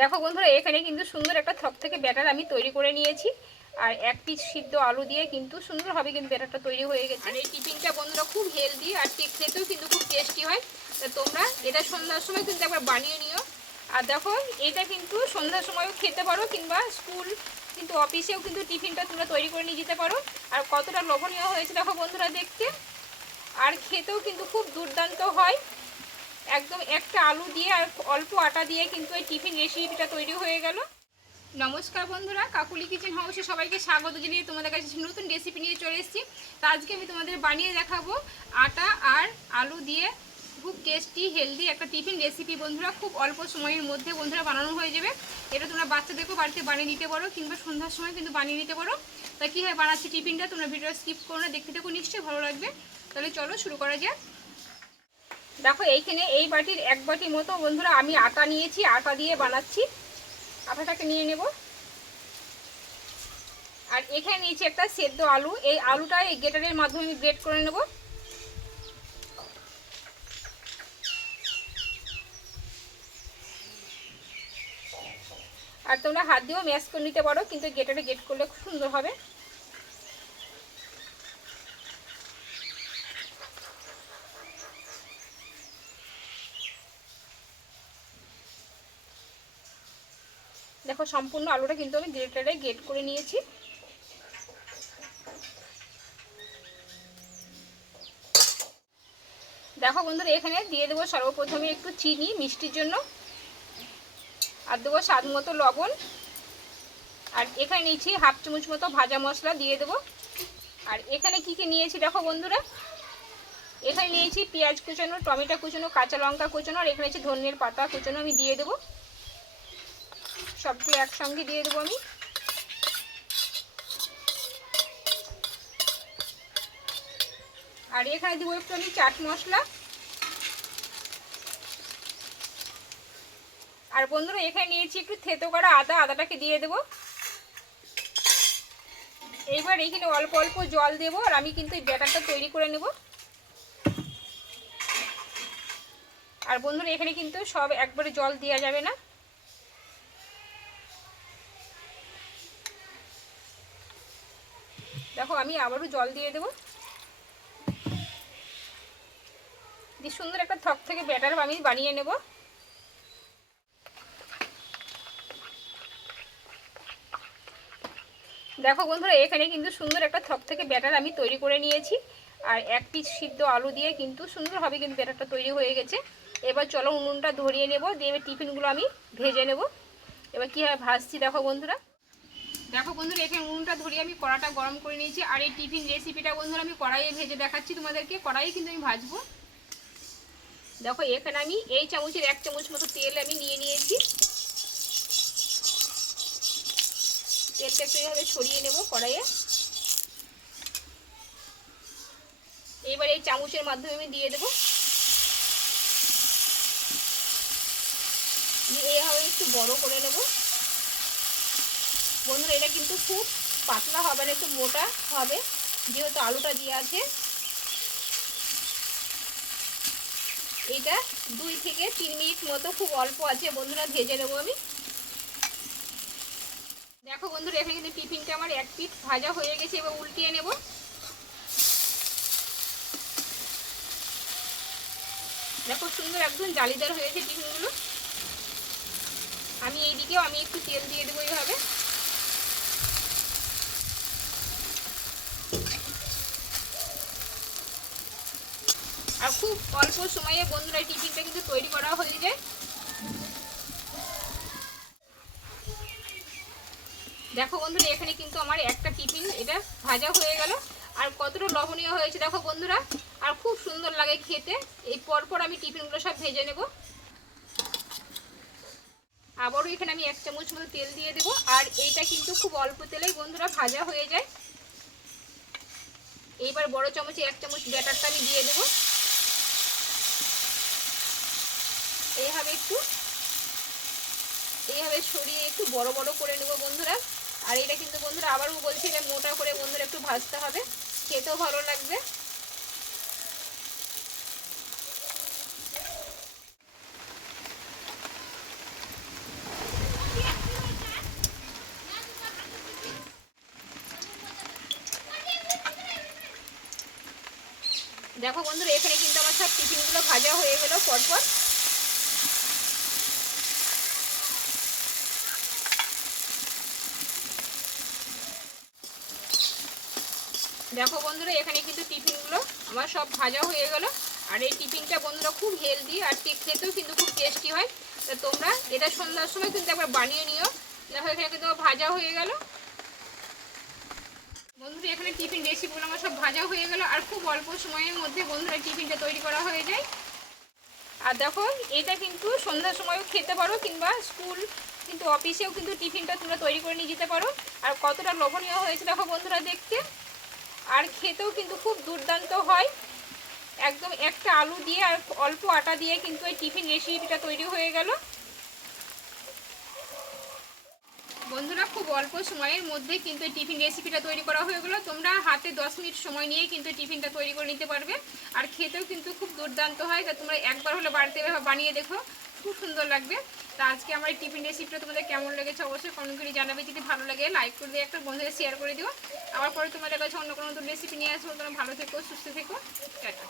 দেখো বন্ধুরা, এখানে কিন্তু সুন্দর একটা থক থেকে ব্যাটার আমি তৈরি করে নিয়েছি। আর এক পিস সিদ্ধ আলু দিয়ে কিন্তু সুন্দরভাবে কিন্তু ব্যাটারটা তৈরি হয়ে গেছে। আর এই টিফিনটা বন্ধুরা খুব হেলদি আর ঠিক খেতেও কিন্তু খুব টেস্টি হয়। তা তোমরা এটা সন্ধ্যার সময় কিন্তু একবার বানিয়ে নিও। আর দেখো, এটা কিন্তু সন্ধ্যার সময়ও খেতে পারো কিংবা স্কুল কিন্তু অফিসেও কিন্তু টিফিনটা তোমরা তৈরি করে নিয়ে যেতে পারো। আর কতটা লোভনীয় হয়েছে দেখো বন্ধুরা দেখতে। আর খেতেও কিন্তু খুব দুর্দান্ত হয়। একদম একটা আলু দিয়ে আর অল্প আটা দিয়ে কিন্তু এই টিফিন রেসিপিটা তৈরি হয়ে গেল। নমস্কার বন্ধুরা, কাকুলি কিচেন হাউসে সবাইকে স্বাগত জানিয়ে তোমাদের কাছে নতুন রেসিপি নিয়ে চলে এসেছি। তা আজকে আমি তোমাদের বানিয়ে দেখাবো আটা আর আলু দিয়ে খুব টেস্টি হেলদি একটা টিফিন রেসিপি বন্ধুরা, খুব অল্প সময়ের মধ্যে বন্ধুরা বানানো হয়ে যাবে। এটা তোমরা বাচ্চাদেরকেও বাড়িতে বানিয়ে দিতে পারো কিংবা সন্ধ্যার সময় কিন্তু বানিয়ে নিতে পারো। তা কীভাবে বানাচ্ছি টিফিনটা তোমরা ভিডিও স্কিপ করো না, দেখতে দেখো নিশ্চয়ই ভালো লাগবে। তাহলে চলো শুরু করা যাক। দেখো, এইখানে এই বাটির এক বাটি মতো বন্ধুরা আমি আটা নিয়েছি, আটা দিয়ে বানাচ্ছি। আটাটাকে নিয়ে নেব। আর এখানে নিয়েছি একটা সেদ্ধ আলু। এই আলুটা এই গ্রেটারের মাধ্যমে গ্রেট করে নেব। আর তোমরা হাত দিয়েও ম্যাশ করে নিতে পারো, কিন্তু গেটারে গেট করলে খুব সুন্দর হবে। দেখো, সম্পূর্ণ আলুটা কিন্তু আমি গ্রেটারে গেট করে নিয়েছি। দেখো বন্ধুরা, এখানে দিয়ে দেবো সর্বপ্রথমে একটু চিনি মিষ্টির জন্য। আর দেবো স্বাদ মতো লবণ। আর এখানে নিয়েছি হাফ চামচ মতো ভাজা মশলা দিয়ে দেবো। আর এখানে কি কি নিয়েছি দেখো বন্ধুরা। এখানে নিয়েছি পেঁয়াজ কুচানো, টমেটো কুচানো, কাঁচা লঙ্কা কুচানো, আর এখানে আছে ধনিয়ার পাতা কুচানো আমি দিয়ে দেবো। সবগুলো একসঙ্গে দিয়ে দেবো আমি। আর এখানে দেবো একটু আমি চাট মশলা। আর বন্ধুরা, এখানে নিয়েছি একটু থেতো করা আদা, আদাটাকে দিয়ে দেবো। এইবার এইখানে অল্প অল্প জল দেবো, আর আমি কিন্তু এই ব্যাটারটা তৈরি করে নেব। আর বন্ধুরা, এখানে কিন্তু সব একবারে জল দেওয়া যাবে না। দেখো, আমি আবারও জল দিয়ে দেবো। দিয়ে সুন্দর একটা থক থেকে ব্যাটার আমি বানিয়ে নেব। দেখো বন্ধুরা, এখানে কিন্তু সুন্দর একটা থক থেকে ব্যাটার আমি তৈরি করে নিয়েছি। আর এক পিস সিদ্ধ আলু দিয়ে কিন্তু সুন্দরভাবে কিন্তু ব্যাটারটা তৈরি হয়ে গেছে। এবার চলো উনুনটা ধরিয়ে নেব, দিয়ে টিফিনগুলো আমি ভেজে নেব। এবার কীভাবে ভাজছি, দেখো বন্ধুরা। দেখো বন্ধুরা, এখানে উনুনটা ধরিয়ে আমি কড়াটা গরম করে নিয়েছি, আর এই টিফিন রেসিপিটা বন্ধুরা আমি কড়াইয়ে ভেজে দেখাচ্ছি তোমাদেরকে। কড়াইয়ে কিন্তু আমি ভাজবো। দেখো, এখানে আমি এই চামচের এক চামচ মতো তেল আমি নিয়ে নিয়েছি। তেলটা একটু এইভাবে ছড়িয়ে নেব কড়াইয়ে। এইবার এই চামচের মাধ্যমে আমি দিয়ে দেবো। এইভাবে একটু বড় করে নেব। বন্ধুরা, এটা কিন্তু খুব পাতলা হবে না, একটু মোটা হবে, যেহেতু আলুটা দিয়ে আছে। এটা দুই থেকে তিন মিনিট মতো খুব অল্প আছে, বন্ধুরা, ভেজে নেব আমি। দেখো বন্ধুরা, এখানে কিন্তু টিফিনটা আমার এক পিঠ ভাজা হয়ে গেছে, এবার উল্টিয়ে নেব। দেখো সুন্দর একদম জালিদার হয়েছে টিফিনগুলো। আমি এইদিকেও আমি একটু তেল দিয়ে দেবো এইভাবে। আর খুব অল্প সময়ে বন্ধুরা টিফিনটা কিন্তু তৈরি করা হয়ে যায়। দেখো বন্ধুরা, এখানে কিন্তু আমার একটা টিফিন, এটা ভাজা হয়ে গেল। আর কতটা লবণীয় হয়েছে, দেখো বন্ধুরা। আর খুব সুন্দর লাগে খেতে। এই পরপর আমি টিফিনগুলো সব ভেজে নেব। আবারও এখানে আমি এক চামচ মতো তেল দিয়ে দেবো। আর এইটা কিন্তু খুব অল্প তেলেই বন্ধুরা ভাজা হয়ে যায়। এইবার বড় চামচে এক চামচ ব্যাটারটা আমি দিয়ে দেবো। হবে একটু, এইভাবে সরিয়ে একটু বড় বড় করে নেব বন্ধুরা। আর এটা কিন্তু বন্ধুরা আবারও বলছি মোটা করে বন্ধুরা একটু ভাজতে হবে, খেতেও ভালো লাগবে। দেখো বন্ধুরা, এখানে কিন্তু আমার সব টিফিনগুলো ভাজা হয়ে গেল পরপর। দেখো বন্ধুরা, এখানে কিন্তু টিফিনগুলো আমার সব ভাজা হয়ে গেল। আর এই টিফিনটা বন্ধুরা খুব হেলদি আর খেতেও কিন্তু খুব টেস্টি হয়। তা তোমরা এটা সন্ধ্যার সময় কিন্তু একবার বানিয়ে নিও। দেখো, এখানে কিন্তু ভাজা হয়ে গেল। বন্ধুরা, এখানে টিফিন রেসিপিগুলো আমার সব ভাজা হয়ে গেল। আর খুব অল্প সময়ের মধ্যে বন্ধুরা টিফিনটা তৈরি করা হয়ে যায়। আর দেখো, এটা কিন্তু সন্ধ্যার সময়ও খেতে পারো, কিংবা স্কুল, কিন্তু অফিসেও কিন্তু টিফিনটা তোমরা তৈরি করে নিয়ে যেতে পারো। আর কতটা লোভনীয় হয়েছে দেখো বন্ধুরা দেখতে। আর খেতেও কিন্তু খুব দুর্দান্ত হয়। একদম একটা আলু দিয়ে আর অল্প আটা দিয়ে কিন্তু এই টিফিন রেসিপিটা তৈরি হয়ে গেল। বন্ধুরা, খুব অল্প সময়ের মধ্যে কিন্তু এই টিফিন রেসিপিটা তৈরি করা হয়ে গেলো। তোমরা হাতে দশ মিনিট সময় নিয়ে কিন্তু টিফিনটা তৈরি করে নিতে পারবে। আর খেতেও কিন্তু খুব দুর্দান্ত হয়। তা তোমরা একবার হলে বাড়িতে বানিয়ে দেখো। খুব সুন্দর লাগবে। তা আজকে আমার এই টিফিন রেসিপিটা তোমাদের কেমন লেগেছে অবশ্যই কমেন্ট করে জানাবে। যদি ভালো লাগে লাইক করে দিয়ে একটা বন্ধুদের শেয়ার করে দিও। আবার পরে তোমাদের কাছে অন্য কোনো নতুন রেসিপি নিয়ে আসব। তোমরা ভালো থেকো, সুস্থ থেকো। টাটা।